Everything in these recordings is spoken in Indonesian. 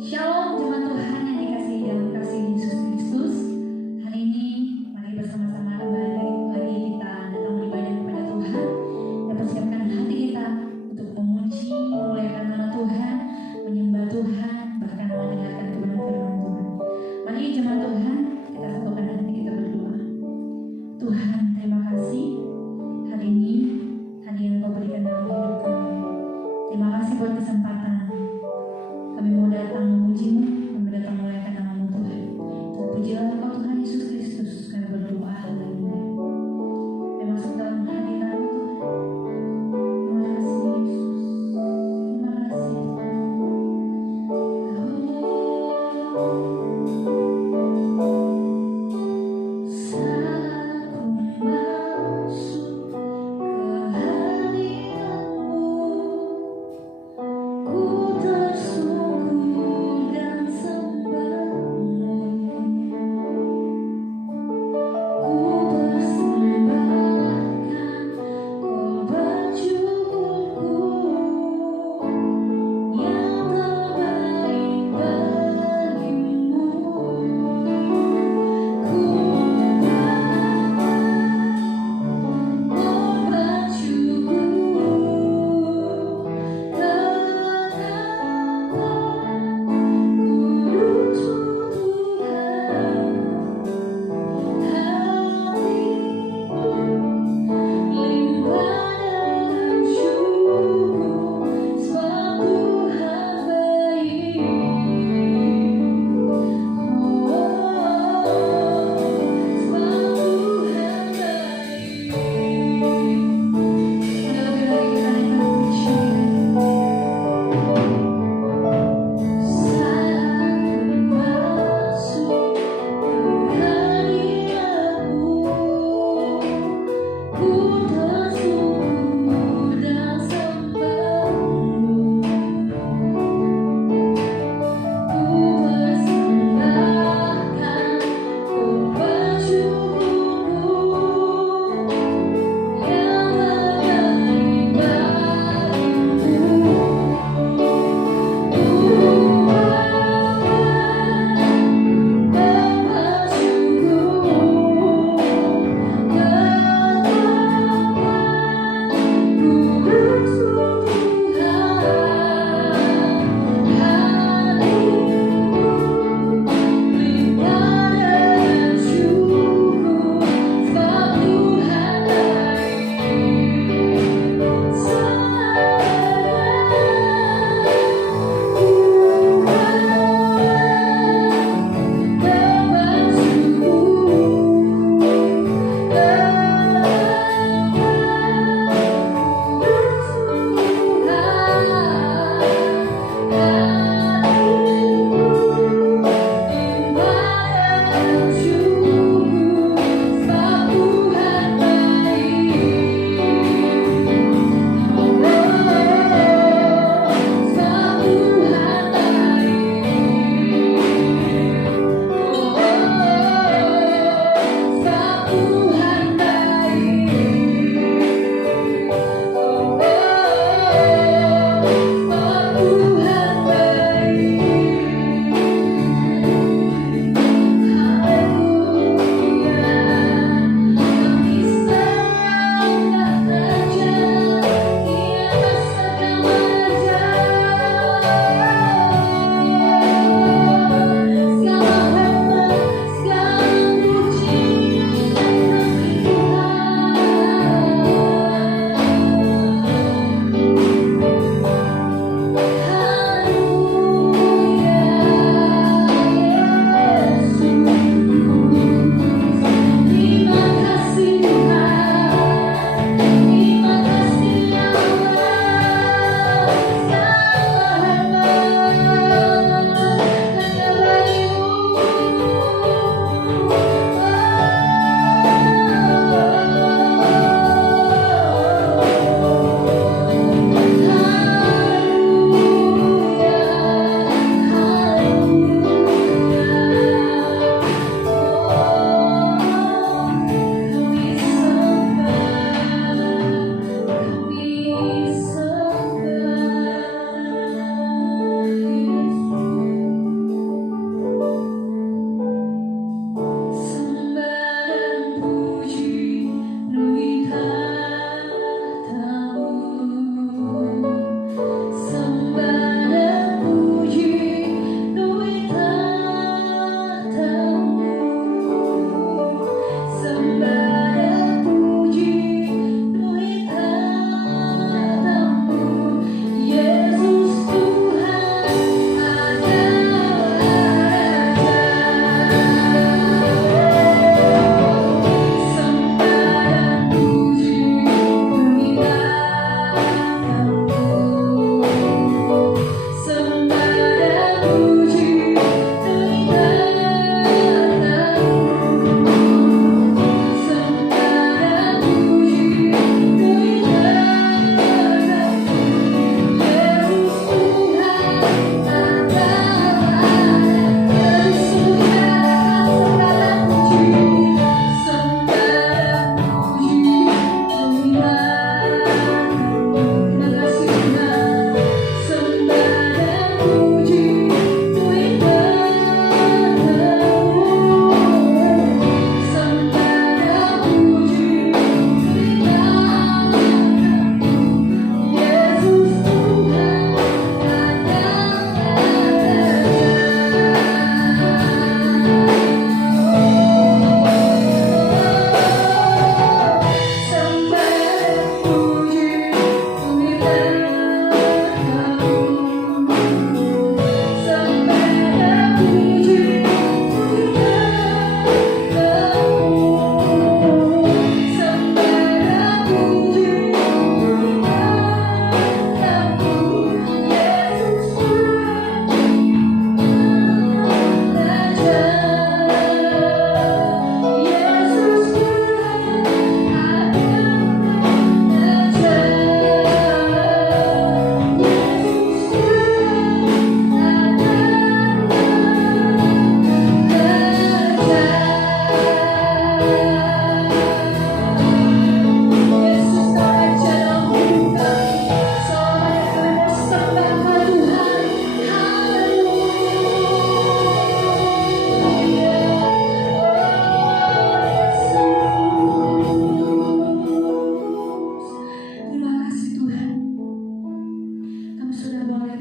Shalom jemaat Tuhan yang dikasihi dalam kasih Yesus Kristus. Hari ini mari bersama-sama kembali lagi kita datang beribadah kepada Tuhan dan persiapkan hati kita untuk memuji, memuliakan nama Tuhan, menyembah Tuhan, bahkan mendengarkan kebenaran firman Tuhan. Mari jemaat Tuhan, kita satukan hati kita berdoa. Tuhan, terima kasih hari ini yang Kau berikan dalam hidup kami. Terima kasih buat kesempatan kami mau datang memuji-Mu, kami datang memuliakan nama-Mu Tuhan. Terpujilah Engkau Tuhan Yesus Kristus, kami berdoa haleluya. Kami masuk dalam hadirat-Mu Tuhan. Terima kasih Yesus. Terima kasih. Saat ku masuk ke hadirat-Mu, ku tersungkur dan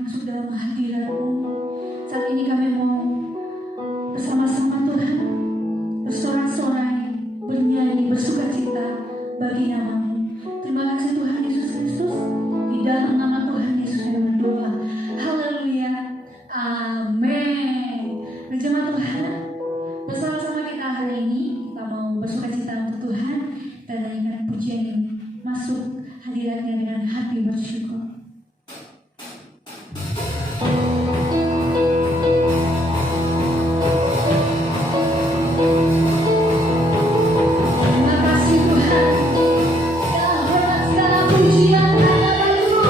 masuk dalam hadirat-Mu. Saat ini kami mau bersama-sama Tuhan bersorak-sorai, bernyanyi, bersukacita bagi nama-Mu. Terima kasih Tuhan Yesus Kristus. Di dalam nama Tuhan Yesus kami berdoa. Haleluya. Amin. Berjemaat Tuhan, bersama-sama kita hari ini kita mau bersukacita untuk Tuhan. Kita nyanyikan pujian yang masuk hadiratnya dengan hati bersyukur. Terima kasih Tuhan. Segala hormat, segala pujian hanya bagi-Mu.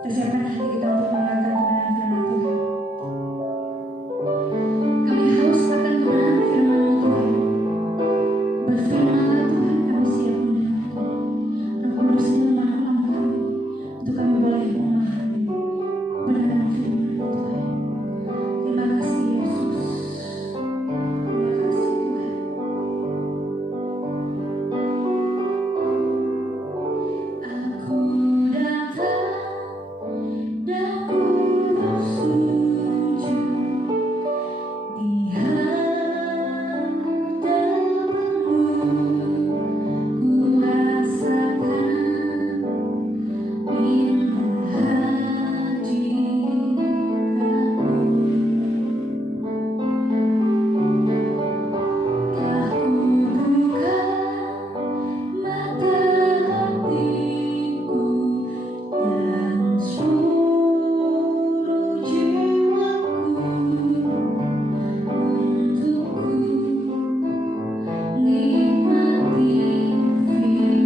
Kita siapkan hati kita untuk mendengarkan kebenaran firman Tuhan. Kami haus akan kebenaran firman-Mu Tuhan. Berfirmanlah Tuhan, kami siap mendengar. Roh Kudus menolong kami untuk kami boleh memahami kebenaran firman Tuhan. Terima kasih Yesus. Terima kasih Tuhan. Aku datang dan ku bersujud di hadapan-Mu. Ku rasakan indah hadirat-Mu. Telah kubuka mata hatiku dan seluruh jiwaku untukku nikmati firman-Mu.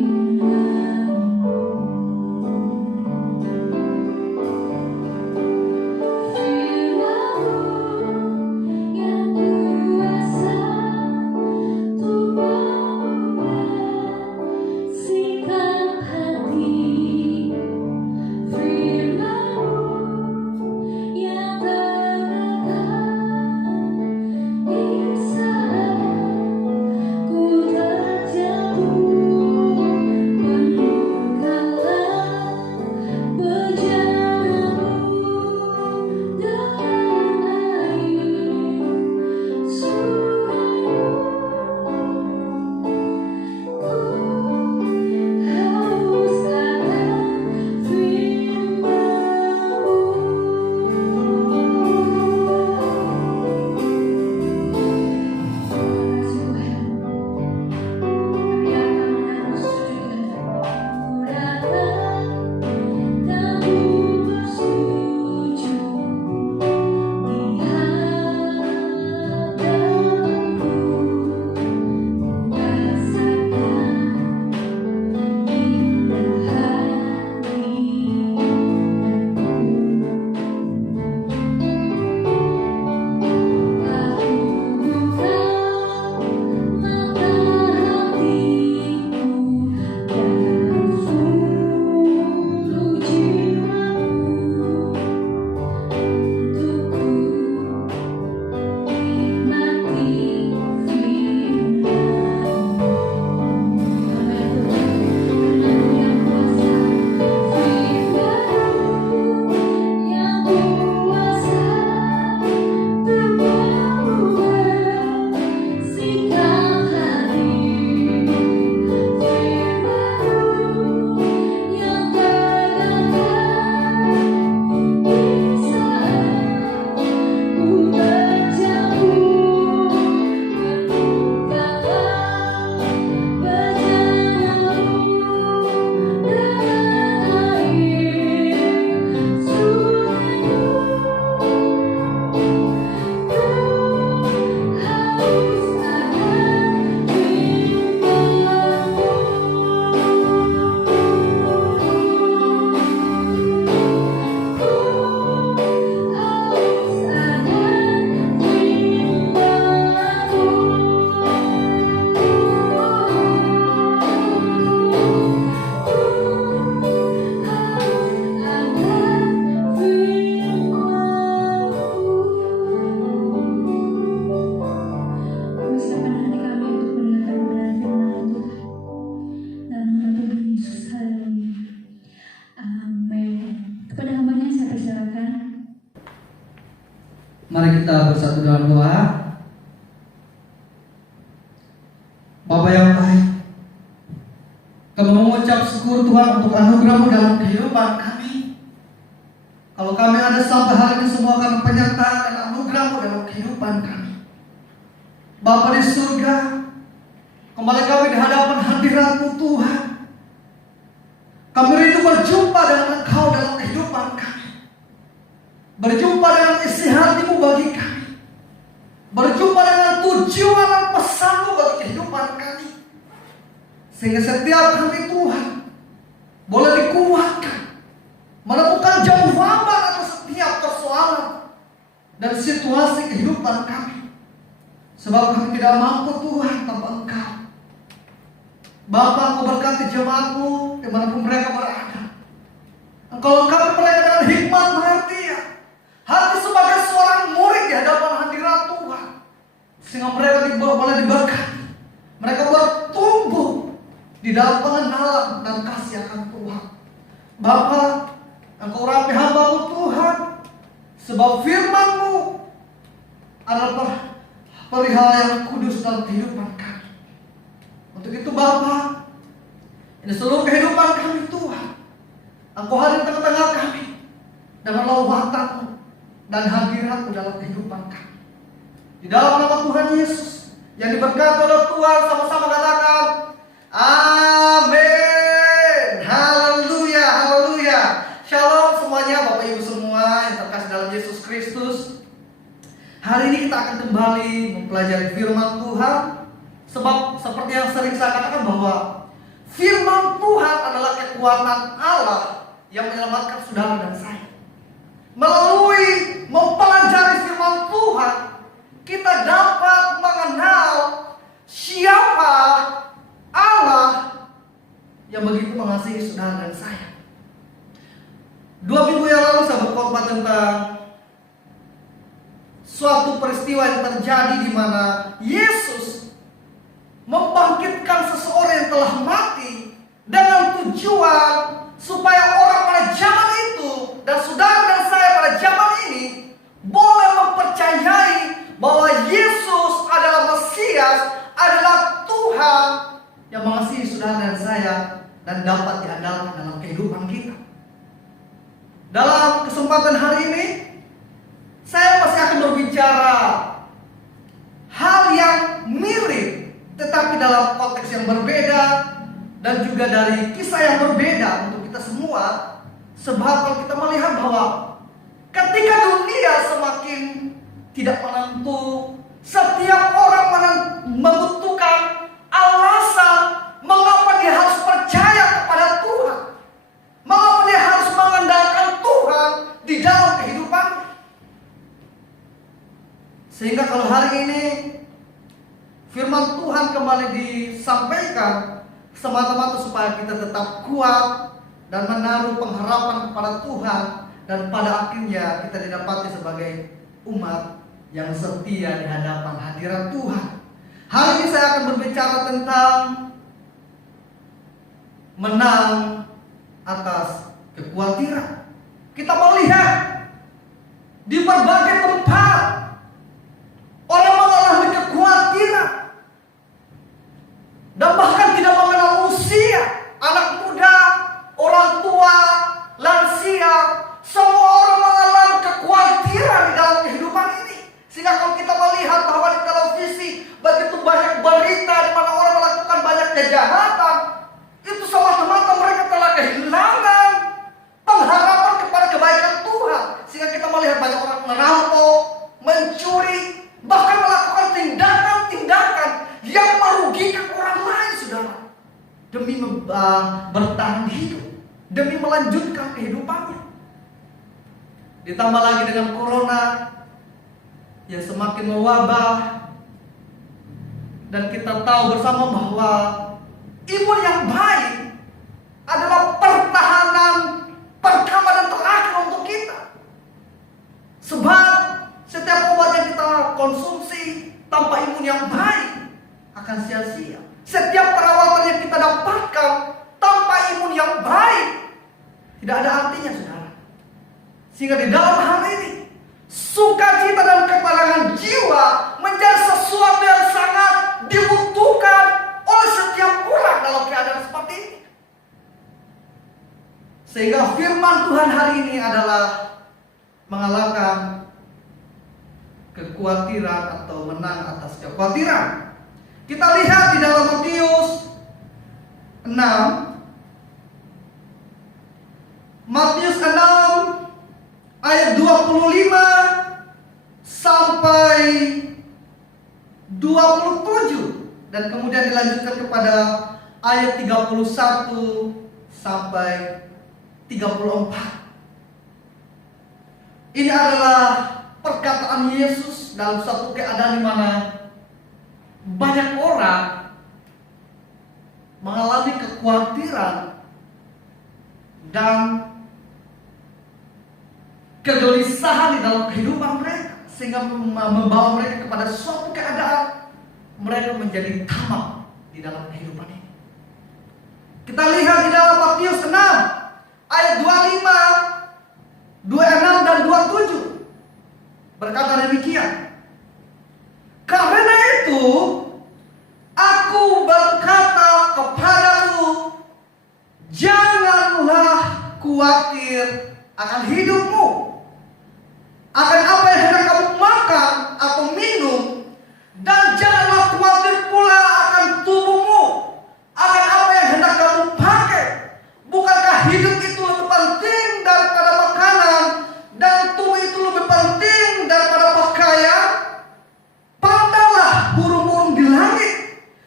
Firman-Mu yang kuasa untuk mengubah sikap hati. Firman-Mu yang terdekat di saat ku terjatuh. Penuhkanlah perjalananku dengan air surayu. Ku haus akan firman-Mu. Mari kita bersatu dalam doa. Bapa yang baik, kami mengucap syukur Tuhan untuk anugerah-Mu dalam kehidupan kami. Kalau kami ada sampai hari ini semua karena penyertaan dan anugerah-Mu dalam kehidupan kami. Bapa di surga, kembali kami di hadapan hadirat-Mu Tuhan. Kami rindu berjumpa dengan Engkau dalam kehidupan kami. Berjumpa dengan isi hati-Mu bagi kami. Berjumpa dengan tujuan dan pesan-Mu bagi kehidupan kami. Sehingga setiap kami Tuhan boleh dikuatkan, menemukan jalan dan situasi kehidupan kami. Sebab kami tidak mampu Tuhan tanpa Engkau. Bapa, Engkau berkati jemaatmu dimanapun mereka berada. Engkau lengkapi mereka dengan hikmat mengerti ya. Hati sebagai seorang murid di hadapan hadirat Tuhan. Sehingga mereka boleh diberkati. Mereka bertumbuh di dalam pengenalan dan kasih akan Tuhan. Bapa, Engkau urapi hamba-Mu Tuhan. Sebab firman-Mu adalah perihal yang kudus dalam kehidupan kami. Untuk itu Bapa, ini seluruh kehidupan kami Tuhan, Engkau hadir di tengah-tengah kami dengan lawatan-Mu dan hadirat-Mu dalam kehidupan kami. Di dalam nama Tuhan Yesus yang diberkati oleh Tuhan, sama-sama katakan amin. Haleluya, haleluya. Shalom semuanya, Bapak Ibu semua yang terkasih dalam Yesus Kristus. Hari ini kita akan kembali mempelajari firman Tuhan. Sebab seperti yang sering saya katakan bahwa firman Tuhan adalah kekuatan Allah yang menyelamatkan saudara dan saya. Melalui mempelajari firman Tuhan, kita dapat mengenal siapa Allah yang begitu mengasihi saudara dan saya. 2 minggu yang lalu saya berkhotbah tentang suatu peristiwa yang terjadi di mana Yesus membangkitkan seseorang yang telah mati dengan tujuan supaya orang pada zaman itu dan saudara dan saya pada zaman ini boleh mempercayai bahwa Yesus adalah Mesias, adalah Tuhan yang mengasihi saudara dan saya dan dapat diandalkan dalam kehidupan kita. Dalam kesempatan hari ini saya masih akan berbicara hal yang mirip tetapi dalam konteks yang berbeda dan juga dari kisah yang berbeda untuk kita semua. Sebab kalau kita melihat bahwa ketika dunia semakin tidak menentu, setiap orang membutuhkan alasan mengapa dia harus percaya kepada Tuhan, mengapa dia harus mengandalkan Tuhan di dalam kehidupannya. Sehingga kalau hari ini firman Tuhan kembali disampaikan semata-mata supaya kita tetap kuat dan menaruh pengharapan kepada Tuhan, dan pada akhirnya kita didapati sebagai umat yang setia di hadapan hadirat Tuhan. Hari ini saya akan berbicara tentang menang atas kekhawatiran. Kita melihat di berbagai tempat orang mengalami kekhawatiran dan bahkan tidak mengenal usia, anak muda, orang tua, lansia, semua orang mengalami kekhawatiran di dalam kehidupan ini. Sehingga kalau kita melihat bahwa di televisi begitu banyak berita di mana orang melakukan banyak kejahatan, itu semata-mata mereka telah kehilangan pengharapan kepada kebaikan Tuhan. Sehingga kita melihat banyak orang merampok, mencuri, bahkan melakukan tindakan-tindakan yang merugikan orang lain, saudara, demi bertahan hidup, demi melanjutkan kehidupannya. Ditambah lagi dengan corona yang semakin mewabah, dan kita tahu bersama bahwa imun yang baik adalah pertahanan pertama dan terakhir untuk kita. Sebab setiap obat yang kita konsumsi tanpa imun yang baik akan sia-sia. Setiap perawatan yang kita dapatkan tanpa imun yang baik tidak ada artinya, saudara. Sehingga di dalam hal ini sukacita dan ketenangan jiwa menjadi sesuatu yang sangat dibutuhkan oleh setiap orang dalam keadaan seperti ini. Sehingga firman Tuhan hari ini adalah mengalahkan kekhawatiran atau menang atas kekhawatiran. Kita lihat di dalam Matius 6. Matius 6 ayat 25 sampai 27, dan kemudian dilanjutkan kepada ayat 31 sampai 34. Ini adalah perkataan Yesus dalam satu keadaan di mana banyak orang mengalami kekhawatiran dan kegelisahan di dalam kehidupan mereka, sehingga membawa mereka kepada suatu keadaan mereka menjadi tamak di dalam kehidupan ini. Kita lihat di dalam Matius 6 ayat 25, 26 dan 27 berkata demikian. Karena itu aku berkata kepadamu, janganlah khawatir akan hidupmu, akan apa yang hendak kamu makan atau minum, dan janganlah khawatir pula akan tubuhmu, akan apa yang hendak kamu pakai. Bukankah hidup itu lebih penting daripada makanan, dan tubuh itu lebih penting daripada pakaian? Pandanglah burung-burung di langit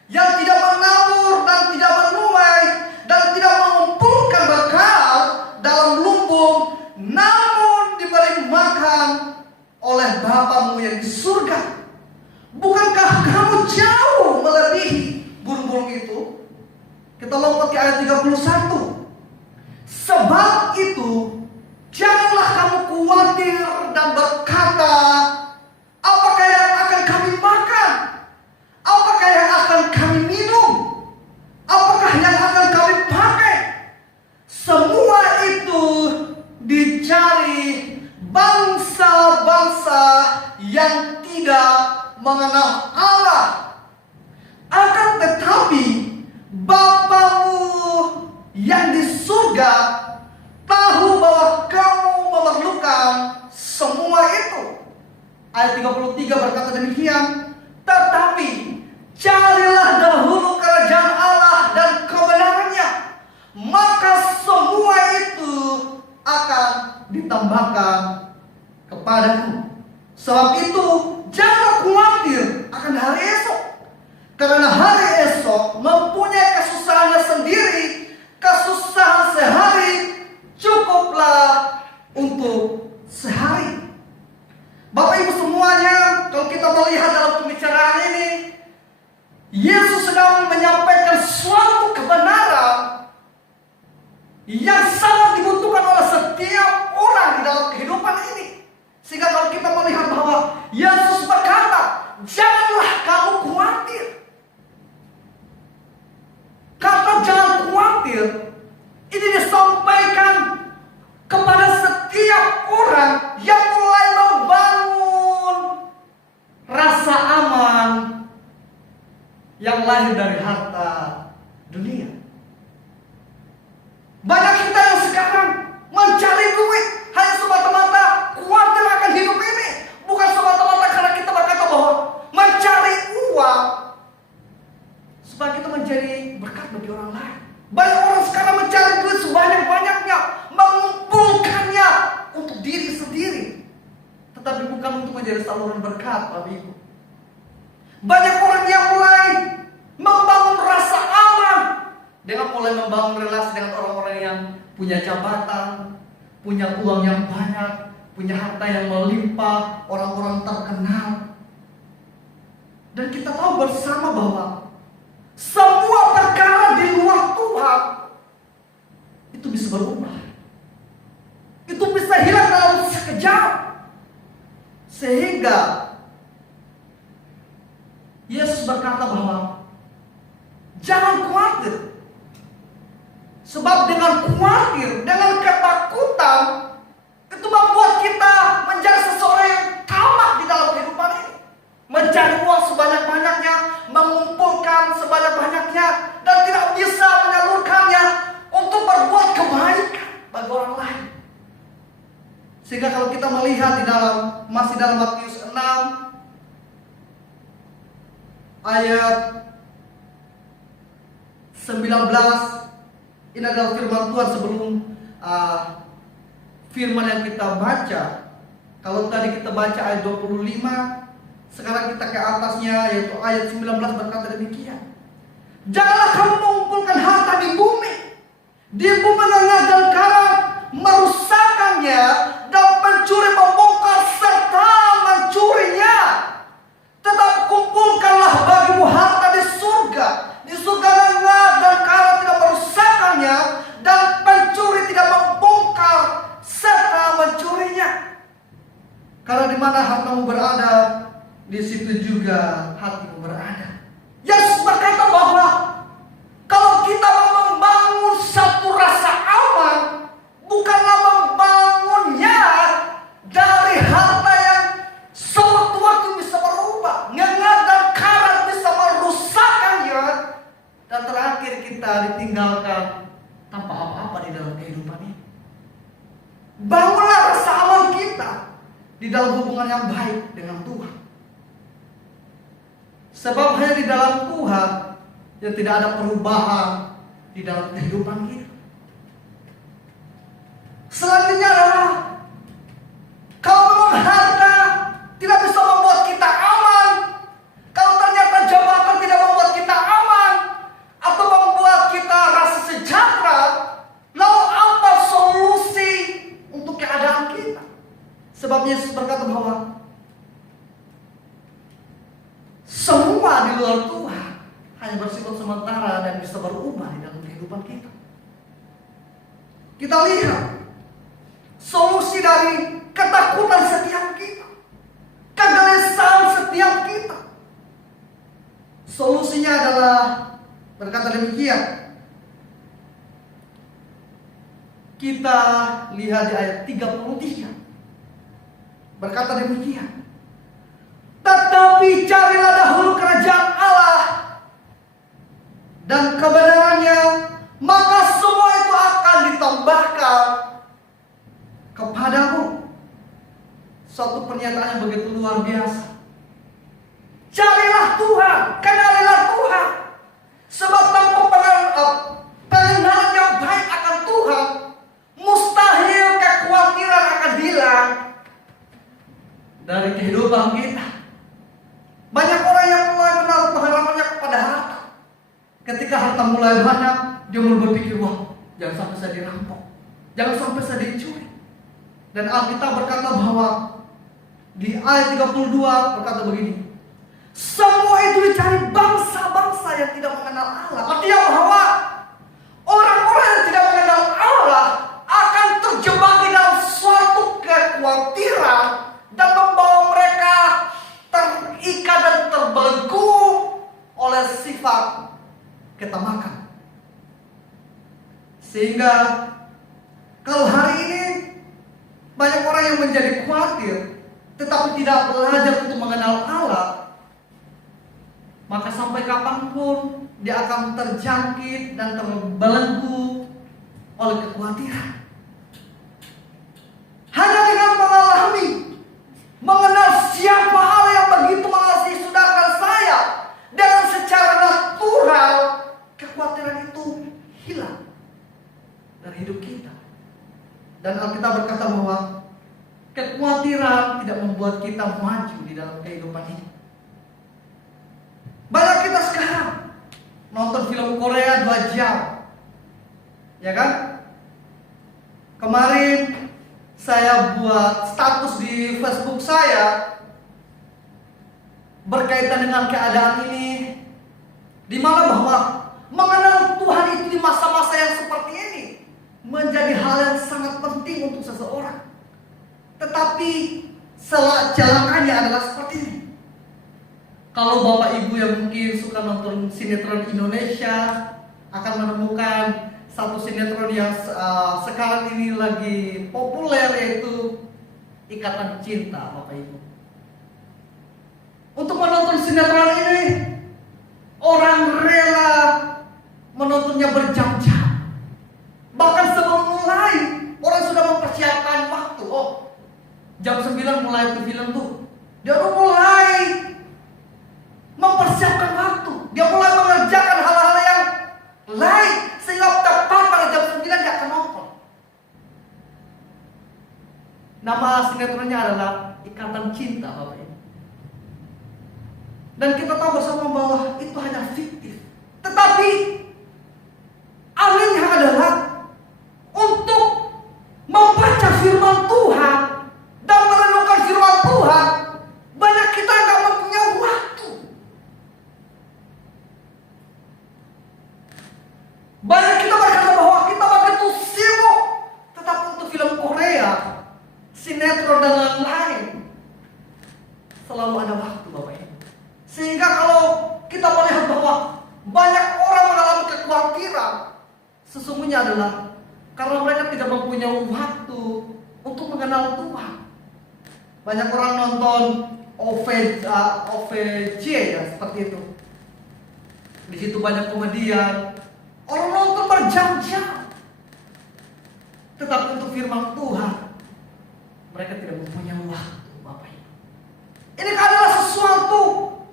yang tidak menabur dan tidak menuai dan tidak mengumpulkan bekal dalam lumbung, namun diberi makan oleh Bapamu yang di surga. Bukankah kamu jauh melebihi burung-burung itu? Kita lompat ke ayat 31. Sebab itu janganlah kamu khawatir dan berkata, apakah yang akan kami makan? Apakah yang akan kami minum? Apakah yang akan kami pakai? Semua itu dicari bangsa-bangsa yang tidak mengenal Allah. Akan tetapi Bapamu yang di surga tahu bahwa kamu memerlukan semua itu. Ayat 33 berkata demikian. Tetapi carilah dahulu kerajaan Allah dan kebenarannya, maka semua itu akan ditambahkan kepadamu. Sebab itu jangan khawatir akan hari esok, karena hari esok mempunyai kesusahannya sendiri. Kesusahan sehari cukuplah untuk sehari. Bapak Ibu semuanya, kalau kita melihat dalam pembicaraan ini, Yesus sedang menyampaikan suatu kebenaran yang sangat dibutuhkan oleh setiap orang di dalam kehidupan ini. Sehingga kalau kita melihat bahwa Yesus berkata, janganlah kamu khawatir. Kata jangan khawatir ini disampaikan kepada setiap orang yang mulai membangun rasa aman yang lahir dari harta dunia. Banyak kita yang sekarang mencari duit hanya semata-mata khawatir akan hidup ini, bukan semata-mata karena kita berkata bahwa mencari uang supaya kita menjadi berkat bagi orang lain. Banyak orang sekarang mencari duit sebanyak-banyaknya, mengumpulkannya untuk diri sendiri, tetapi bukan untuk menjadi saluran berkat, Bapak Ibu. Banyak orang yang mulai membangun rasa aman dengan mulai membangun relasi dengan orang-orang yang punya jabatan, punya uang yang banyak, punya harta yang melimpah, orang-orang terkenal. Dan kita tahu bersama bahwa semua perkara di luar Tuhan itu bisa berubah. Itu bisa hilang dalam sekejap. Sehingga Yesus berkata bahwa jangan khawatir. Sebab dengan khawatir, dengan ketakutan, itu membuat kita menjadi seseorang yang tamak di dalam kehidupan ini. Mencari uang sebanyak-banyaknya, mengumpulkan sebanyak-banyaknya, dan tidak bisa menyalurkannya untuk berbuat kebaikan bagi orang lain. Sehingga kalau kita melihat di dalam masih dalam Matius 6 ayat 19, ini adalah firman Tuhan sebelum firman yang kita baca. Kalau tadi kita baca ayat 25, sekarang kita ke atasnya yaitu ayat 19 berkata demikian. Janganlah kamu mengumpulkan harta di bumi lengah dan karat merusakkannya, dan pencuri membongkar serta Karena di mana hartamu berada, di situ juga hatimu berada. Yesus berkata bahwa kalau kita mau membangun satu rasa aman, bukanlah membangunnya dari harta yang sewaktu-waktu bisa berubah, ngengat dan karat bisa merusakkannya, dan terakhir kita ditinggalkan tanpa apa-apa di dalam kehidupan ini. Bangunlah rasa aman kita di dalam hubungan yang baik dengan Tuhan. Sebab hanya di dalam Tuhan yang tidak ada perubahan di dalam kehidupan kita. Selanjutnya adalah kalau memang harta tidak bisa membuat kita aman, kalau ternyata jabatan tidak membuat kita aman atau membuat kita rasa sejahtera, lalu apa solusi untuk keadaan kita? Sebab Yesus berkata bahwa semua di luar Tuhan hanya bersifat sementara dan bisa berubah di dalam kehidupan kita. Kita lihat solusi dari ketakutan setiap kita, kegelisahan setiap kita. Solusinya adalah berkata demikian. Kita lihat di ayat 33. Berkata demikian. Tetapi carilah dahulu kerajaan Allah dan kebenarannya, maka semua itu akan ditambahkan kepadamu. Suatu pernyataan yang begitu luar biasa. Carilah Tuhan, kenalilah Tuhan. Sebab tanpa pengenalan yang baik akan Tuhan, mustahil kekhawatiran akan hilang dari kehidupan kita. Banyak orang yang mulai menaruh pengharapannya kepada harta. Ketika harta mulai banyak, dia mulai berpikir, wah, jangan sampai saya dirampok, jangan sampai saya dicuri. Dan Alkitab berkata bahwa di ayat 32 berkata begini, semua itu dicari bangsa-bangsa yang tidak mengenal Allah. Artinya bahwa orang-orang yang tidak mengenal Allah akan terjebak di dalam suatu kekhawatiran dan membawa mereka terikat dan terbelenggu oleh sifat ketamakan. Sehingga kalau hari ini banyak orang yang menjadi khawatir tetapi tidak belajar untuk mengenal Allah, maka sampai kapanpun dia akan terjangkit dan terbelenggu oleh kekhawatiran. Hanya dengan mengenal siapa Allah yang begitu mengasihi saudara saya, dengan secara natural kekhawatiran itu hilang dari hidup kita. Dan Alkitab berkata bahwa kekhawatiran tidak membuat kita maju di dalam kehidupan ini. Banyak kita sekarang nonton film Korea 2 jam, ya kan? Kemarin saya buat status di Facebook saya berkaitan dengan keadaan ini, di mana bahwa mengenal Tuhan itu di masa-masa yang seperti ini menjadi hal yang sangat penting untuk seseorang. Tetapi celakanya adalah seperti ini. Kalau Bapak Ibu yang mungkin suka nonton sinetron Indonesia akan menemukan satu sinetron yang sekarang ini lagi populer, yaitu Ikatan Cinta, Bapak Ibu. Untuk menonton sinetron ini, orang rela menontonnya berjam-jam. Bahkan sebelum mulai, orang sudah mempersiapkan waktu. Oh, jam 9 mulai itu film tuh. Dia udah mulai mempersiapkan waktu. Dia mulai mengerjakan hal-hal yang lain sehingga tepat pada jam 9 dia akan nonton. Nama sinetronnya adalah Ikatan Cinta, Bapak Ibu. Dan kita tahu bersama bahwa itu hanya fiktif. Tetapi alihnya adalah untuk membaca firman Tuhan dan merenungkan firman Tuhan. Banyak kita yang gak mempunyai waktu. Banyak kita berkata bahwa kita begitu sibuk, tetapi untuk film Korea, sinetron dan lain-lain, mengenal Tuhan. Banyak orang nonton OVJ ya, seperti itu. Di situ banyak komedian. Orang nonton berjam-jam. Tetapi untuk firman Tuhan, mereka tidak mempunyai waktu, Bapak Ibu. Ini adalah sesuatu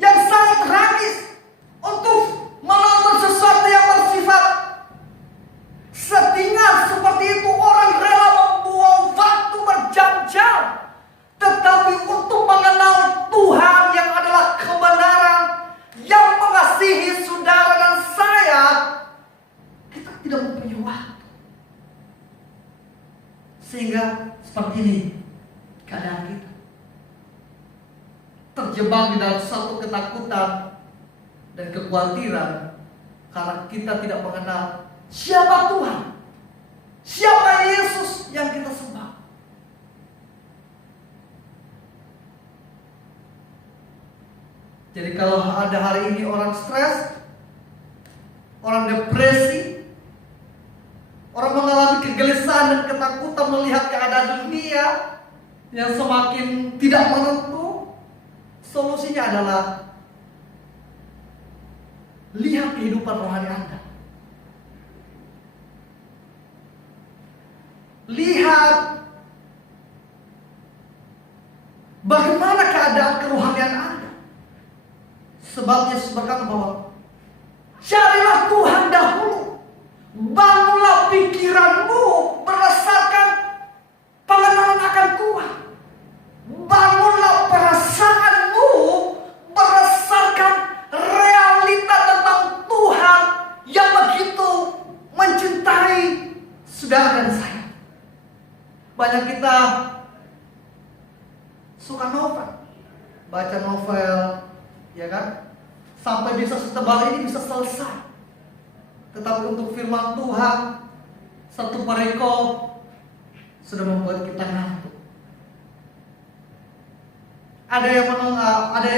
yang sangat tragis untuk menonton sesuatu yang bersifat settingan seperti itu. Orang rela membuang waktu berjam-jam, tetapi untuk mengenal Tuhan yang adalah kebenaran, yang mengasihi saudara dan saya, kita tidak mempunyai waktu. Sehingga seperti ini keadaan kita, terjebak di dalam satu ketakutan dan kekhawatiran karena kita tidak mengenal siapa Tuhan, siapa Yesus yang kita sembah. Jadi kalau ada hari ini orang stres, orang depresi, orang mengalami kegelisahan dan ketakutan melihat keadaan dunia yang semakin tidak menentu, solusinya adalah lihat kehidupan rohani Anda. Lihat bagaimana keadaan kerohanian Anda. Sebab Yesus berkata bahwa carilah Tuhan dahulu, bangunlah pikiranmu berdasarkan pengenalan akan Tuhan, bangunlah perasaanmu berdasarkan realita tentang Tuhan yang begitu mencintai saudara dan saya. Banyak kita suka novel, baca novel, ya kan? Sampai bisa setebal ini bisa selesai. Tetapi untuk firman Tuhan, satu perikop sudah membuat kita ngantuk. Ada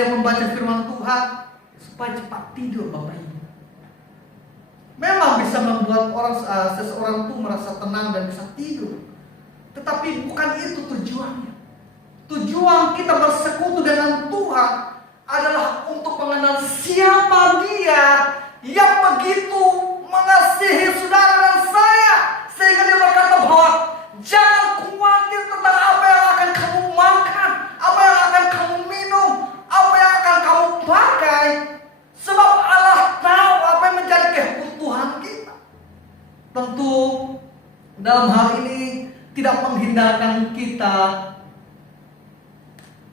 yang membaca firman Tuhan supaya cepat tidur, Bapak Ibu. Memang bisa membuat seseorang itu merasa tenang dan bisa tidur. Tetapi bukan itu tujuannya. Tujuan kita bersekutu dengan Tuhan adalah untuk mengenal siapa Dia yang begitu mengasihi saudara dan saya, sehingga Dia berkata bahwa jangan khawatir tentang apa yang akan kamu makan, apa yang akan kamu minum, apa yang akan kamu pakai, sebab Allah tahu apa yang menjadi kebutuhan kita. Tentu dalam hal ini tidak menghindarkan kita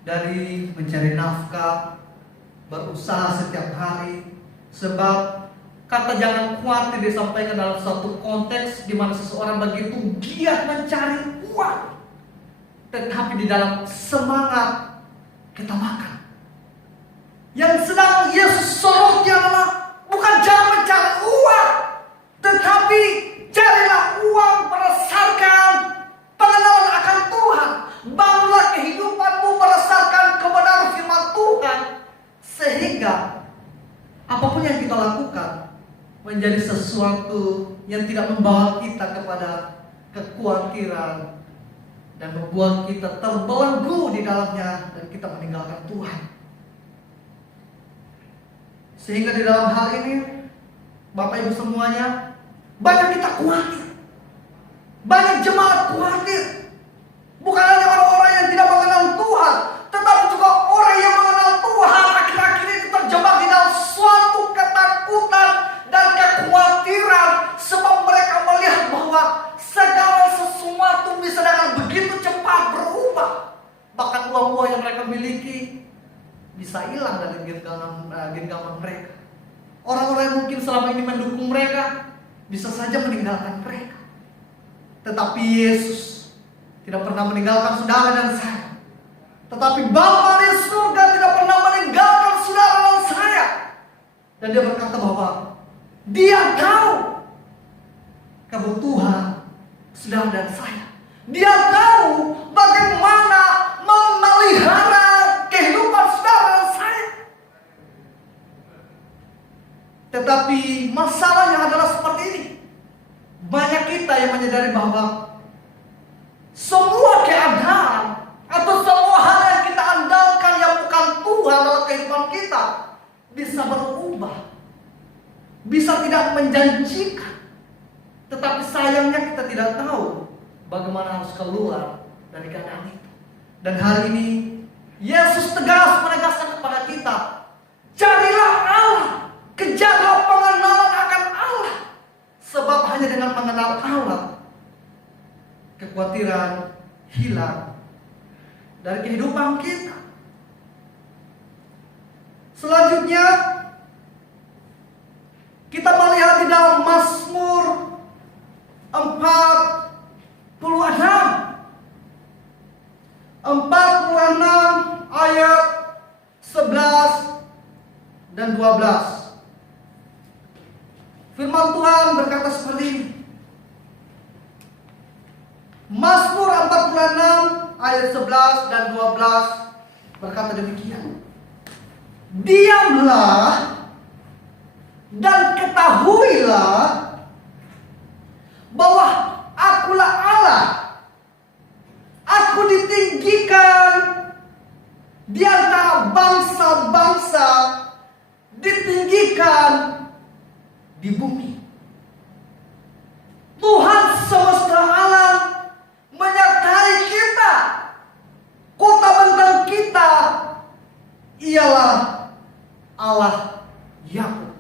dari mencari nafkah, berusaha setiap hari. Sebab kata jangan khawatir disampaikan dalam suatu konteks di mana seseorang begitu giat mencari uang, tetapi di dalam semangat kita makan. Yang sedang Yesus soroti adalah bukan jangan mencari uang, tetapi carilah uang berdasarkan pengenalan akan Tuhan. Bangunlah kehidupanmu berdasarkan kebenaran firman Tuhan, sehingga apapun yang kita lakukan menjadi sesuatu yang tidak membawa kita kepada kekhawatiran dan membuat kita terbelenggu di dalamnya dan kita meninggalkan Tuhan. Sehingga di dalam hal ini, Bapak Ibu semuanya, banyak kita khawatir, banyak jemaat khawatir. Bukan hanya orang-orang yang tidak mengenal Tuhan, tetapi juga orang yang mengenal Tuhan akhir-akhir ini terjebak di dalam suatu ketakutan dan kekhawatiran, sebab mereka melihat bahwa segala sesuatu bisa dengan begitu cepat berubah. Bahkan uang-uang yang mereka miliki bisa hilang dari genggaman mereka. Orang-orang yang mungkin selama ini mendukung mereka bisa saja meninggalkan mereka. Tetapi Yesus tidak pernah meninggalkan saudara dan saya. Tetapi Bapa di surga tidak pernah meninggalkan saudara dan saya. Dan Dia berkata bahwa Dia tahu kebutuhan saudara dan saya. Dia tahu bagaimana memelihara kehidupan saudara dan saya. Tetapi masalahnya adalah seperti ini. Banyak kita yang menyadari bahwa semua keadaan sangat menjanjikan. Tetapi sayangnya kita tidak tahu bagaimana harus keluar dari keadaan itu. Dan hari ini Yesus tegas menegaskan kepada kita, carilah Allah, kejarlah pengenalan akan Allah. Sebab hanya dengan mengenal Allah, kekhawatiran hilang dari kehidupan kita. Selanjutnya, kita melihat di dalam Mazmur 46 ayat 11 dan 12. Firman Tuhan berkata seperti ini. Mazmur 46 ayat 11 dan 12 berkata demikian. Diamlah dan ketahuilah bahwa akulah Allah. Aku ditinggikan di antara bangsa-bangsa, ditinggikan di bumi. Tuhan semesta alam menyertai kita. Kota bentang kita ialah Allah Yakub.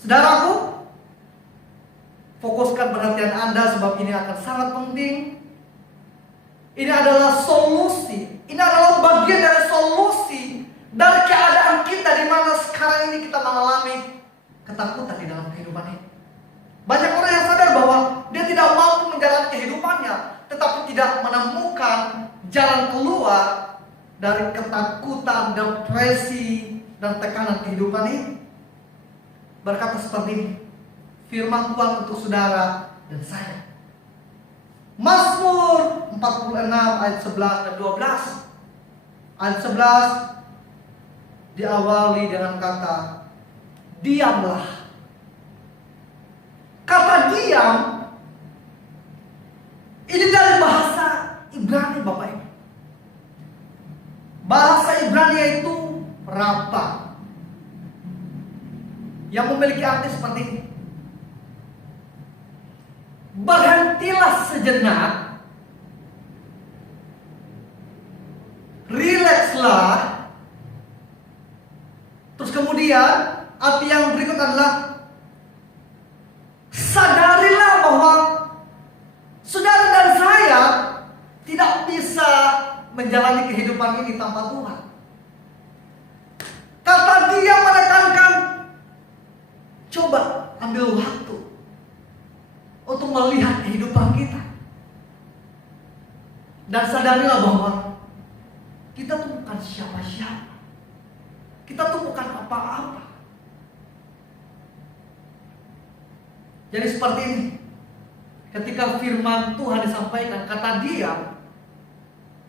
Saudaraku, fokuskan perhatian Anda sebab ini akan sangat penting. Ini adalah solusi. Ini adalah bagian dari solusi dari keadaan kita di mana sekarang ini kita mengalami ketakutan di dalam kehidupan ini. Banyak orang yang sadar bahwa dia tidak mampu menjalani kehidupannya, tetapi tidak menemukan jalan keluar dari ketakutan, depresi, dan tekanan kehidupan ini. Berkata seperti ini, firman Tuhan untuk saudara dan saya. Mazmur 46 ayat 11 dan 12. Ayat 11 diawali dengan kata diamlah. Kata diam ini dari bahasa Ibrani, Bapak Ibu. Bahasa Ibrani yaitu rapa, yang memiliki arti seperti ini. Berhentilah sejenak, rilekslah. Terus kemudian arti yang berikut adalah sadarilah bahwa saudara dan saya tidak bisa menjalani kehidupan ini tanpa Tuhan. Kata dia menekankan, coba ambil waktu untuk melihat kehidupan kita. Dan sadarilah bahwa kita tuh bukan siapa-siapa. Kita tuh bukan apa-apa. Jadi seperti ini. Ketika firman Tuhan disampaikan, kata dia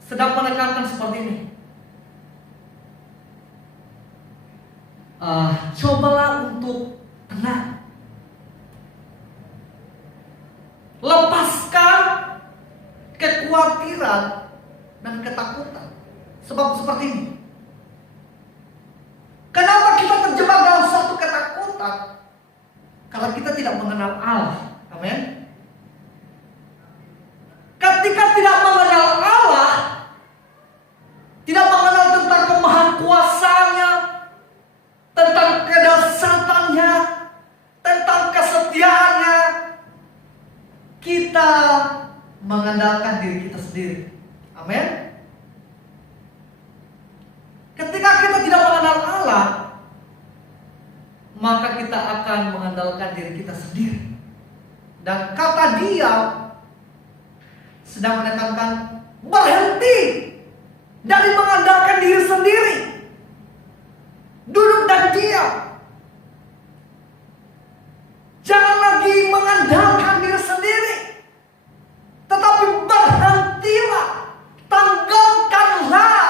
sedang menekankan seperti ini. Cobalah untuk tenang. Lepaskan kekhawatiran dan ketakutan. Sebab seperti ini. Kenapa kita terjebak dalam suatu ketakutan? Karena kita tidak mengenal Allah. Amin. Ketika tidak mengenal Allah, tidak mengenal tentang kemahakuasaannya, tentang kedahsyatannya, tentang kesetiaannya, kita mengandalkan diri kita sendiri. Amin. Ketika kita tidak mengenal Allah, maka kita akan mengandalkan diri kita sendiri. Dan kata dia sedang menekankan berhenti dari mengandalkan diri sendiri. Duduk dan diam. Jangan lagi mengandalkan diri sendiri, tetapi berhentilah, tanggalkanlah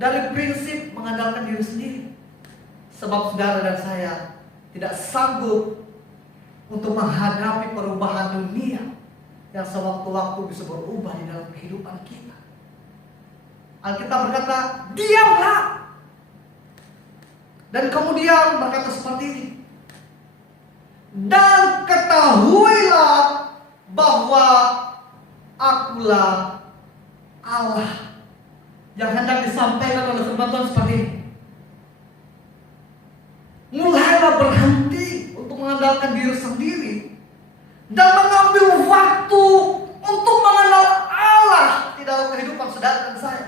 dari prinsip mengandalkan diri sendiri. Sebab saudara dan saya tidak sanggup untuk menghadapi perubahan dunia yang sewaktu-waktu bisa berubah di dalam kehidupan kita. Alkitab berkata, diamlah. Dan kemudian berkata seperti ini. Dan ketahuilah bahwa akulah Allah. Yang hendak disampaikan oleh firman Tuhan seperti ini. Mulailah berhenti untuk mengandalkan diri sendiri dan mengambil waktu untuk mengenal Allah di dalam kehidupan saudara dan saya.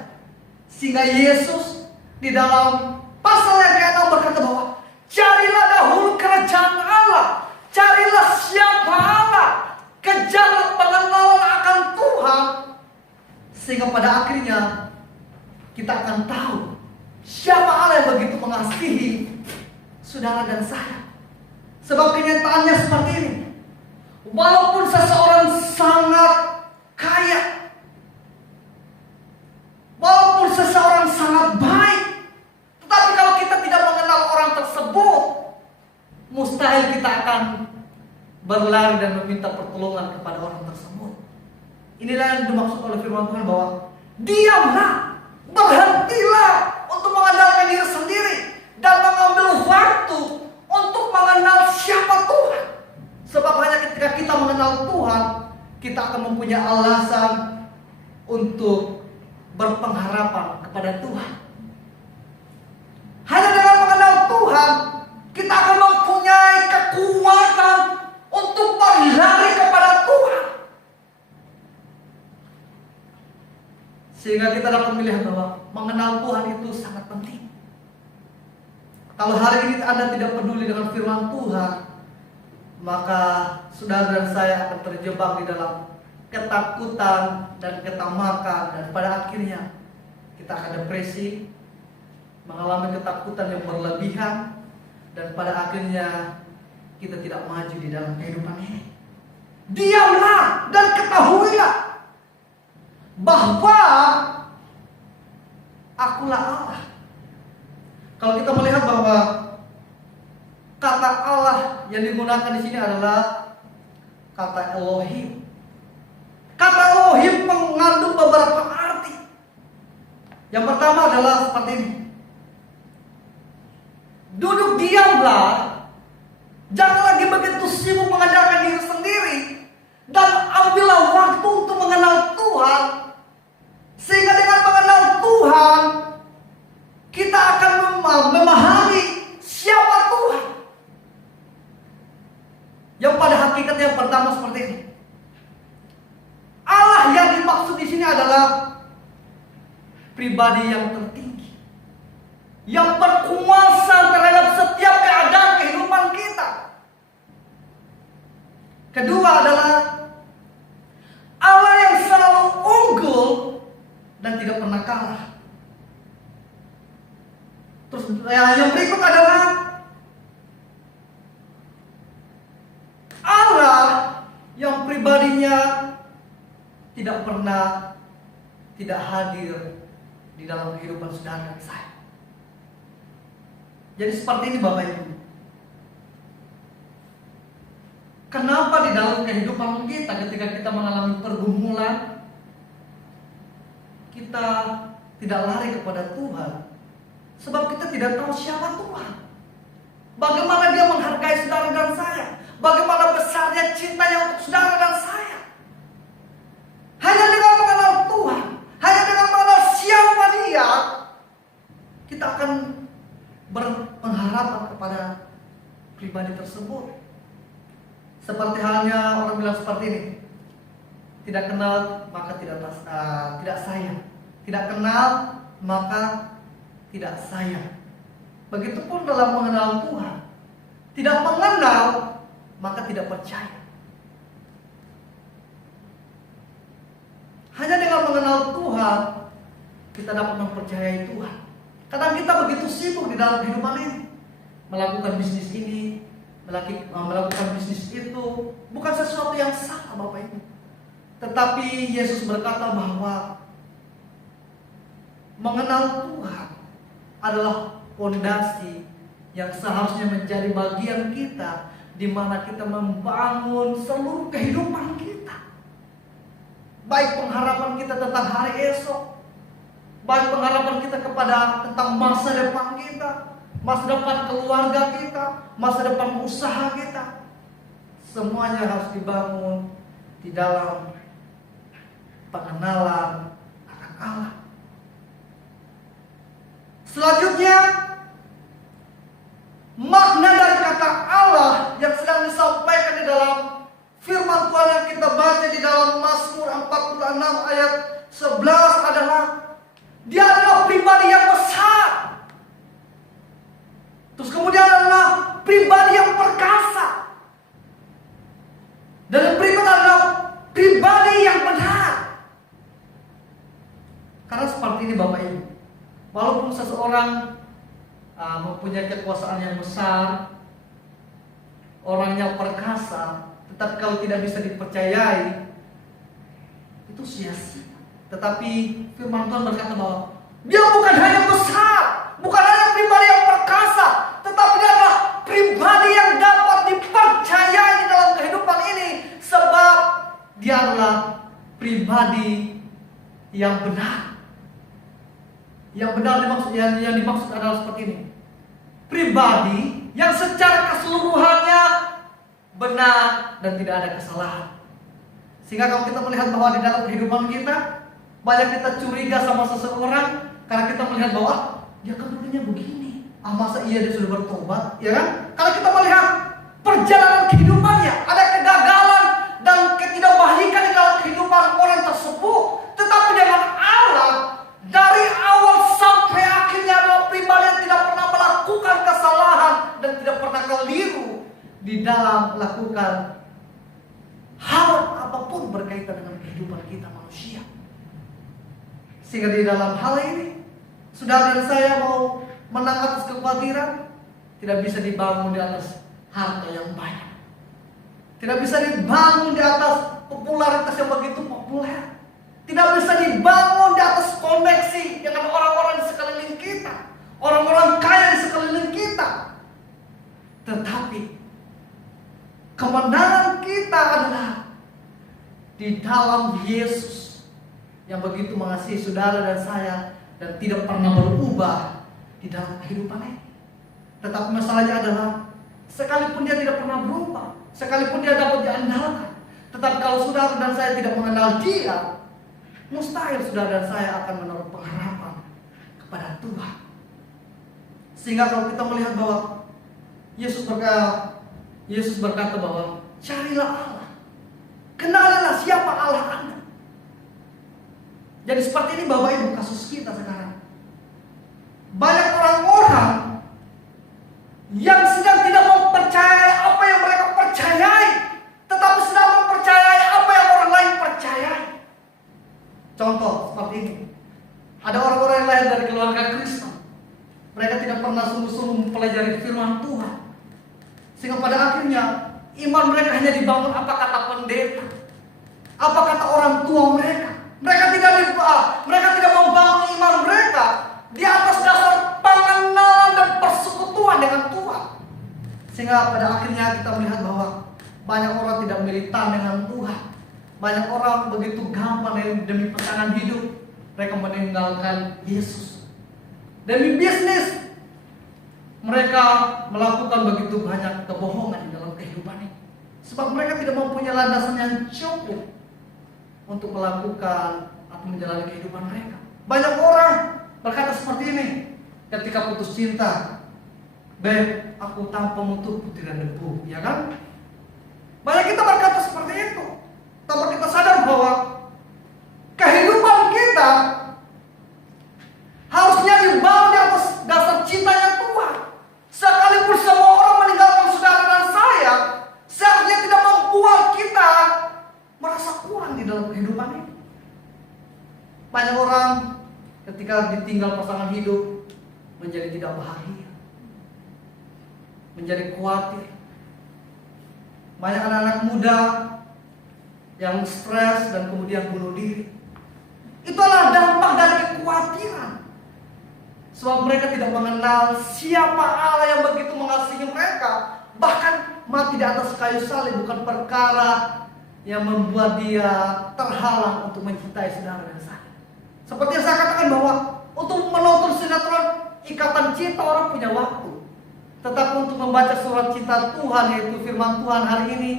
Sehingga Yesus di dalam pasal yang ke-6 berkata bahwa carilah dahulu kerajaan Allah, carilah siapa Allah, kejarlah pengenalan akan Tuhan, sehingga pada akhirnya kita akan tahu siapa Allah yang begitu mengasihi saudara dan saya. Sebab kenyataannya seperti ini. Walaupun seseorang sangat kaya, walaupun seseorang sangat baik, tetapi kalau kita tidak mengenal orang tersebut, mustahil kita akan berlari dan meminta pertolongan kepada orang tersebut. Inilah yang dimaksud oleh firman Tuhan bahwa diamlah, berhentilah untuk mengandalkan diri sendiri dan mengambil waktu untuk mengenal siapa Tuhan. Sebab hanya ketika kita mengenal Tuhan, kita akan mempunyai alasan untuk berpengharapan kepada Tuhan. Hanya dengan mengenal Tuhan, kita akan mempunyai kekuatan untuk berlari kepada Tuhan. Sehingga kita dapat melihat bahwa mengenal Tuhan itu sangat penting. Kalau hari ini Anda tidak peduli dengan firman Tuhan, maka saudara dan saya akan terjebak di dalam ketakutan dan ketamakan, dan pada akhirnya kita akan depresi, mengalami ketakutan yang berlebihan, dan pada akhirnya kita tidak maju di dalam kehidupan ini. Diamlah dan ketahuilah bahwa akulah Allah. Kalau kita melihat bahwa kata Allah yang digunakan di sini adalah kata Elohim. Kata Elohim mengandung beberapa arti. Yang pertama adalah seperti ini. Duduk diamlah, jangan lagi begitu sibuk mengandalkan diri sendiri, dan ambillah waktu untuk mengenal Tuhan. Sehingga dengan mengenal Tuhan, kita akan memahami siapa Tuhan. Yang pada hakikatnya yang pertama seperti ini. Allah yang dimaksud di sini adalah pribadi yang tertinggi, yang berkuasa terhadap setiap keadaan kehidupan kita. Kedua adalah Allah yang selalu unggul dan tidak pernah kalah. Terus yang berikut adalah Allah yang pribadinya tidak pernah tidak hadir di dalam kehidupan saudara dan saya. Jadi seperti ini Bapak Ibu. Kenapa di dalam kehidupan kita ketika kita mengalami pergumulan, kita tidak lari kepada Tuhan? Sebab kita tidak tahu siapa Tuhan. Bagaimana Dia menghargai saudara dan saya. Bagaimana besarnya cintanya untuk saudara dan saya. Hanya dengan mengenal Tuhan, hanya dengan mengenal siapa Dia, kita akan berpengharapan kepada pribadi tersebut. Seperti halnya orang bilang seperti ini. Tidak kenal maka tidak sayang. Tidak kenal maka tidak sayang. Begitupun dalam mengenal Tuhan. Tidak mengenal maka tidak percaya. Hanya dengan mengenal Tuhan kita dapat mempercayai Tuhan. Kadang kita begitu sibuk di dalam kehidupan ini, melakukan bisnis ini, melakukan bisnis itu, bukan sesuatu yang salah Bapak Ibu. Tetapi Yesus berkata bahwa mengenal Tuhan adalah fondasi yang seharusnya menjadi bagian kita, di mana kita membangun seluruh kehidupan kita. Baik pengharapan kita tentang hari esok, baik pengharapan kita tentang masa depan kita, masa depan keluarga kita, masa depan usaha kita, semuanya harus dibangun di dalam pengenalan akan Allah. Selanjutnya, makna dari kata Allah yang sedang disampaikan di dalam firman Tuhan yang kita baca di dalam Mazmur 46 ayat 11 adalah Dia adalah pribadi yang besar. Terus kemudian adalah pribadi yang perkasa. Dan yang berikut adalah pribadi yang benar. Karena seperti ini Bapak Ibu, walaupun seseorang mempunyai kekuasaan yang besar, orangnya perkasa, tetapi kalau tidak bisa dipercayai, itu sia-sia. Tetapi firman Tuhan berkata bahwa dia bukan hanya besar, bukan hanya pribadi yang perkasa, tetapi dia adalah pribadi yang dapat dipercayai di dalam kehidupan ini, sebab dia adalah pribadi yang benar. Yang benar yang dimaksud adalah seperti ini. Pribadi yang secara keseluruhannya benar dan tidak ada kesalahan. Sehingga kalau kita melihat bahwa di dalam kehidupan kita banyak kita curiga sama seseorang karena kita melihat bahwa dia kan dulunya begini. Masa iya dia sudah bertobat, ya kan? Kalau kita melihat perjalanan kehidupannya, ada kegagalan dan ketidakbaikan di dalam kehidupan orang tersebut, tetapi dengan Allah dari awal sampai akhirnya adalah pribadi yang tidak pernah melakukan kesalahan dan tidak pernah keliru di dalam melakukan hal apapun berkaitan dengan kehidupan kita manusia. Sehingga di dalam hal ini, saudara dan saya mau menang atas kekhawatiran, tidak bisa dibangun di atas harta yang banyak. Tidak bisa dibangun di atas popularitas yang begitu populer. Tidak bisa dibangun di atas koneksi dengan orang-orang di sekeliling kita, orang-orang kaya di sekeliling kita. Tetapi kemenangan kita adalah di dalam Yesus yang begitu mengasihi saudara dan saya dan tidak pernah berubah di dalam kehidupan ini. Tetapi masalahnya adalah sekalipun dia tidak pernah berubah, sekalipun dia dapat diandalkan, tetapi kalau saudara dan saya tidak mengenal Dia, mustahil saudara dan saya akan menaruh pengharapan kepada Tuhan. Sehingga kalau kita melihat bahwa Yesus berkata bahwa carilah Allah, kenalilah siapa Allah Anda. Jadi seperti ini Bapak Ibu kasus kita sekarang. Banyak orang-orang yang sedang tidak mempercayai apa yang mereka percayai, tetapi sedang mempercayai apa yang orang lain percayai. Contoh seperti ini. Ada orang-orang yang lahir dari keluarga Kristen. Mereka tidak pernah sungguh-sungguh mempelajari firman Tuhan. Sehingga pada akhirnya iman mereka hanya dibangun apa kata pendeta, apa kata orang tua mereka. Mereka tidak membangun iman mereka di atas dasar pengenalan dan persekutuan dengan Tuhan. Sehingga pada akhirnya kita melihat bahwa banyak orang tidak militan dengan Tuhan. Banyak orang begitu gampang demi pasangan hidup mereka meninggalkan Yesus. Demi bisnis mereka melakukan begitu banyak kebohongan di dalam kehidupan ini. Sebab mereka tidak mempunyai landasan yang cukup untuk melakukan atau menjalani kehidupan mereka. Banyak orang berkata seperti ini ketika putus cinta, "Beb, aku tanpa mutu butiran debu," ya kan? Banyak kita berkata seperti itu, tanpa kita sadar bahwa kehidupan kita harusnya dibangun di atas dasar cintanya Tuhan. Sekalipun semua orang meninggalkan saudara dan saya, seharusnya tidak membuat kita merasa kurang di dalam kehidupan ini. Banyak orang ketika ditinggal pasangan hidup menjadi tidak bahagia, menjadi khawatir. Banyak anak-anak muda yang stres dan kemudian bunuh diri. Itulah dampak dari kekhawatiran. Sebab mereka tidak mengenal siapa Allah yang begitu mengasihi mereka. Bahkan mati di atas kayu salib bukan perkara yang membuat dia terhalang untuk mencintai saudara dan saya. Seperti yang saya katakan bahwa untuk menonton sinetron Ikatan Cinta orang punya waktu. Tetapi untuk membaca surat cinta Tuhan, yaitu firman Tuhan hari ini,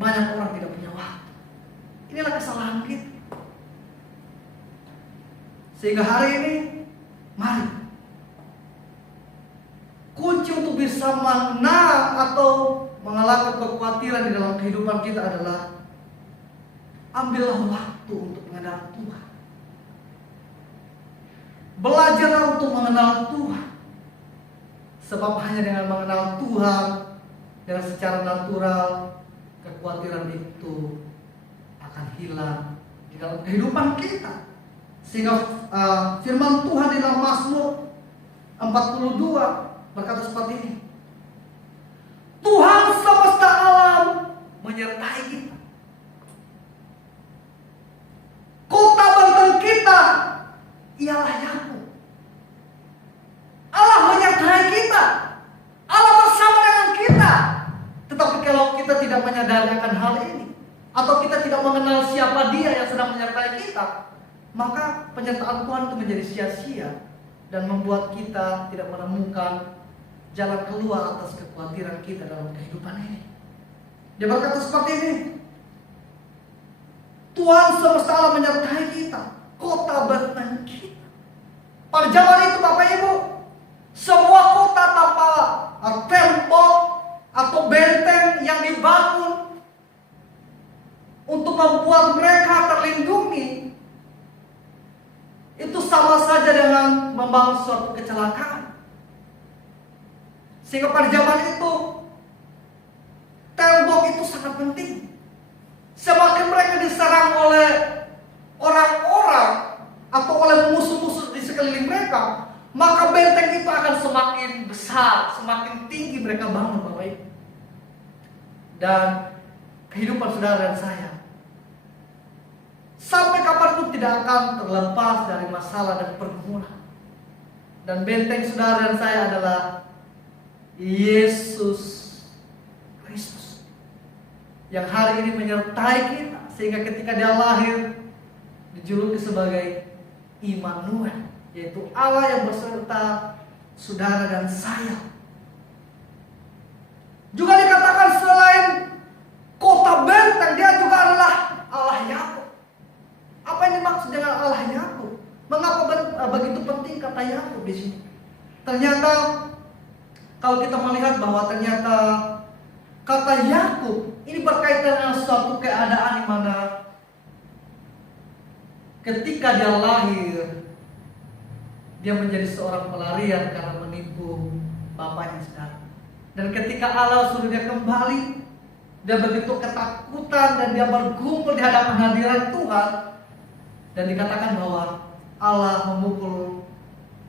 banyak orang tidak punya waktu. Inilah kesalahan kita. Sehingga hari ini, mari kunci untuk bisa menang atau mengalahkan kekhawatiran di dalam kehidupan kita adalah ambillah waktu untuk mengenal Tuhan. Belajarlah untuk mengenal Tuhan. Sebab hanya dengan mengenal Tuhan dengan secara natural, kekhawatiran itu akan hilang di dalam kehidupan kita. Sehingga firman Tuhan di dalam Mazmur 42 berkata seperti ini. Tuhan semesta alam menyertai kita. Kota benteng kita ialah Yakub. Allah menyertai kita. Allah bersama dengan kita. Tetapi kalau kita tidak menyadari akan hal ini, atau kita tidak mengenal siapa Dia yang sedang menyertai kita, maka penyertaan Tuhan itu menjadi sia-sia dan membuat kita tidak menemukan jalan keluar atas kekhawatiran kita dalam kehidupan ini. Dia berkata seperti ini. Tuhan semesta alam menyertai kita. Kota benteng kita. Pada zaman itu Bapak Ibu, semua kota tanpa tembok atau benteng yang dibangun untuk membuat mereka terlindungi, itu sama saja dengan membangun suatu kecelakaan. Sehingga pada zaman itu tembok itu sangat penting. Semakin mereka diserang oleh orang-orang atau oleh musuh-musuh di sekeliling mereka, maka benteng itu akan semakin besar, semakin tinggi mereka bangun, Bapak Ibu. Dan kehidupan saudara dan saya sampai kapanpun tidak akan terlepas dari masalah dan pergumulan. Dan benteng saudara dan saya adalah Yesus Kristus, yang hari ini menyertai kita, sehingga ketika Dia lahir dijuluki sebagai Immanuel, yaitu Allah yang beserta saudara dan saya. Juga dikatakan selain kota benteng, Dia juga adalah Allah Yakub. Apa yang dimaksud dengan Allah Yakub? Mengapa begitu penting kata Yakub di sini? Ternyata kalau kita melihat bahwa ternyata kata Yakub ini berkaitan dengan suatu keadaan di mana ketika dia lahir, dia menjadi seorang pelarian karena menipu bapaknya saudara. Dan ketika Allah suruh dia kembali, dia begitu ketakutan dan dia bergumul di hadapan hadirat Tuhan. Dan dikatakan bahwa Allah memukul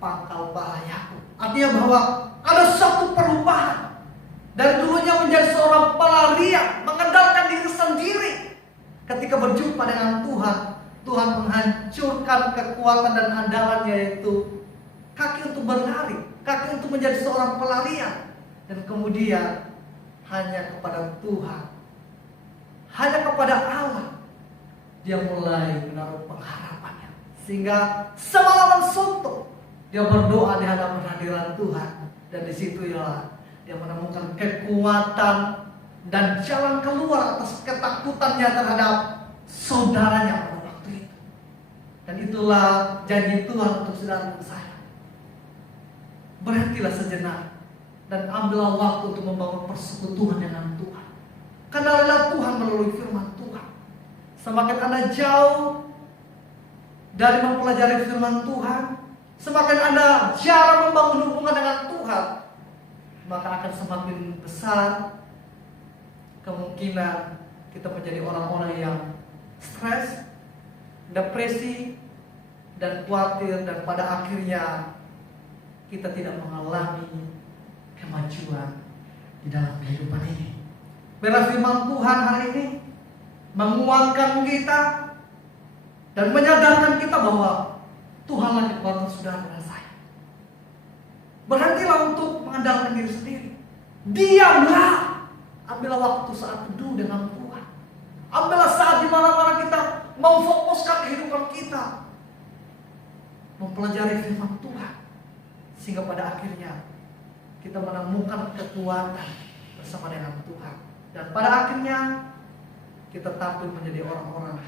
pangkal paha Yakub. Artinya bahwa ada satu perubahan. Dari dulunya menjadi seorang pelarian, mengandalkan diri sendiri. Ketika berjumpa dengan Tuhan, Tuhan menghancurkan kekuatan dan andalannya, yaitu kaki untuk berlari, kaki untuk menjadi seorang pelarian. Dan kemudian hanya kepada Tuhan, hanya kepada Allah, dia mulai menaruh pengharapannya. Sehingga semalaman suntuk dia berdoa di hadapan hadirat Tuhan. Dan di situ ialah dia menemukan kekuatan dan jalan keluar atas ketakutannya terhadap saudaranya pada waktu itu. Dan itulah janji Tuhan untuk saudara dan saya. Berhentilah sejenak dan ambillah waktu untuk membangun persekutuan dengan Tuhan. Kenalilah Tuhan melalui firman Tuhan. Semakin Anda jauh dari mempelajari firman Tuhan, semakin Anda jarang membangun hubungan dengan Tuhan, maka akan semakin besar kemungkinan kita menjadi orang-orang yang stres, depresi, dan khawatir, dan pada akhirnya kita tidak mengalami kemajuan di dalam kehidupan ini. Biarlah firman Tuhan hari ini menguatkan kita dan menyadarkan kita bahwa Tuhanlah kekuatan saudara dan saya. Berhentilah untuk mengandalkan diri sendiri. Diamlah. Ambillah waktu saat teduh dengan Tuhan. Ambillah saat di mana-mana kita memfokuskan kehidupan kita, mempelajari firman Tuhan, sehingga pada akhirnya kita menemukan kekuatan bersama dengan Tuhan. Dan pada akhirnya kita tampil menjadi orang-orang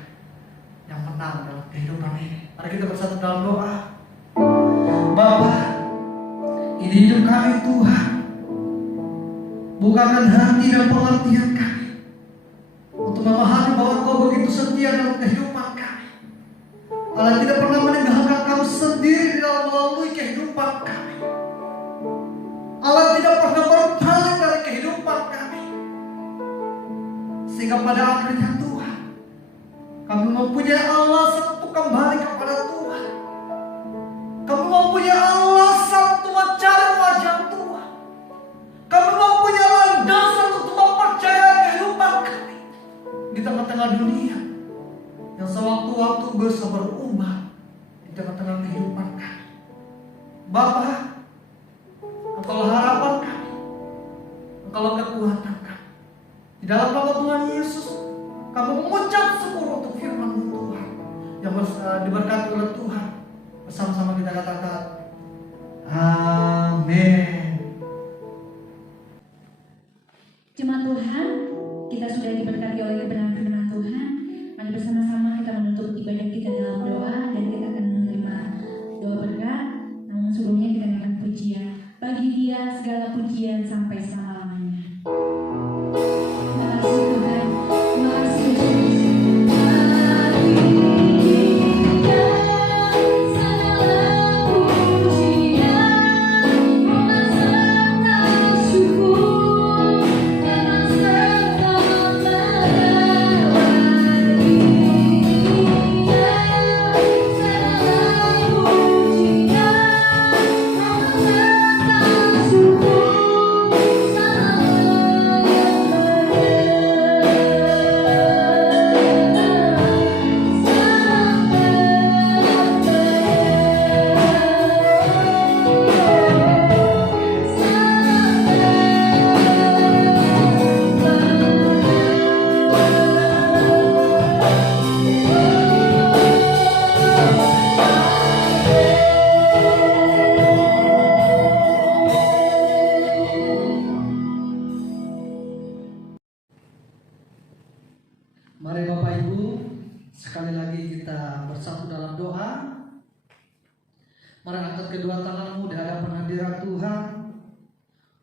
yang menang dalam kehidupan ini. Mari kita bersatu dalam doa. Bapa, ini hidup kami Tuhan. Bukakan hati dan pengertian kami untuk memahami bahwa Kau begitu setia dalam kehidupan kami. Allah tidak pernah meninggalkan Kau sendiri di dalam melalui kehidupan kami. Allah tidak pernah berpaling dari kehidupan kami. Sehingga pada akhirnya Tuhan, kami mempunyai alasan untuk kembali kepada Tuhan. Kami mempunyai alasan untuk mencari wajah Tuhan. Kami mempunyai landasan untuk mempercayai kehidupan kami di tengah-tengah dunia yang sewaktu-waktu bisa berubah di tengah-tengah kehidupan kami. Bapa, Engkau harapan kami, Engkau kekuatan kami. Di dalam nama Tuhan Yesus, kami mengucap syukur untuk firman Tuhan yang diberkati oleh Tuhan. Bersama-sama kita katakan, amin. Jemaat Tuhan, kita sudah diberkati oleh kebenaran firman Tuhan. Mari bersama-sama kita menutup ibadah kita dalam doa, dan kita akan menerima doa berkat. Namun sebelumnya kita akan pujian. Bagi Dia segala pujian sampai selama-lamanya. Terima kasih Tuhan. Terima kasih Yesus. Mari Bapak Ibu, sekali lagi kita bersatu dalam doa. Mari angkat kedua tanganmu di hadapan hadirat Tuhan.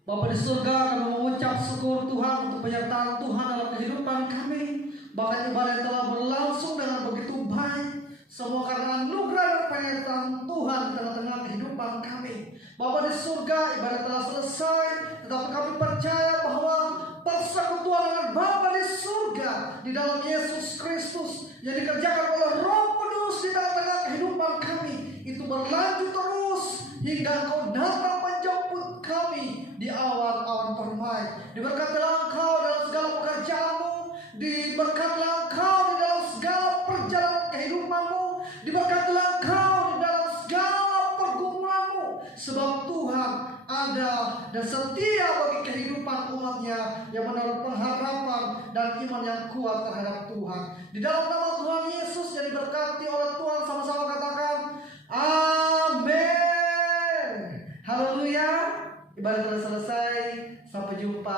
Bapa di surga, kami mengucap syukur Tuhan untuk penyertaan Tuhan dalam kehidupan kami. Bahkan ibadah yang telah berlangsung dengan begitu baik, semua karena anugerah dan penyertaan Tuhan di tengah-tengah kehidupan kami. Bapa di surga, ibadah telah selesai, tetapi kami percaya bahwa persekutuan dengan Bapa di surga di dalam Yesus Kristus yang dikerjakan oleh Roh Kudus di tengah-tengah kehidupan kami itu berlanjut terus hingga Engkau datang menjemput kami di awan-awan permai. Diberkatilah Engkau dalam segala pekerjaanmu, diberkatilah Engkau di dalam segala perjalanan kehidupanmu, diberkatilah Engkau di dalam segala pergumulanmu, sebab Tuhan ada dan setia bagi kehidupan umatnya yang menaruh pengharapan dan iman yang kuat terhadap Tuhan. Di dalam nama Tuhan Yesus yang diberkati oleh Tuhan, sama-sama katakan amin. Haleluya. Ibadah telah selesai. Sampai jumpa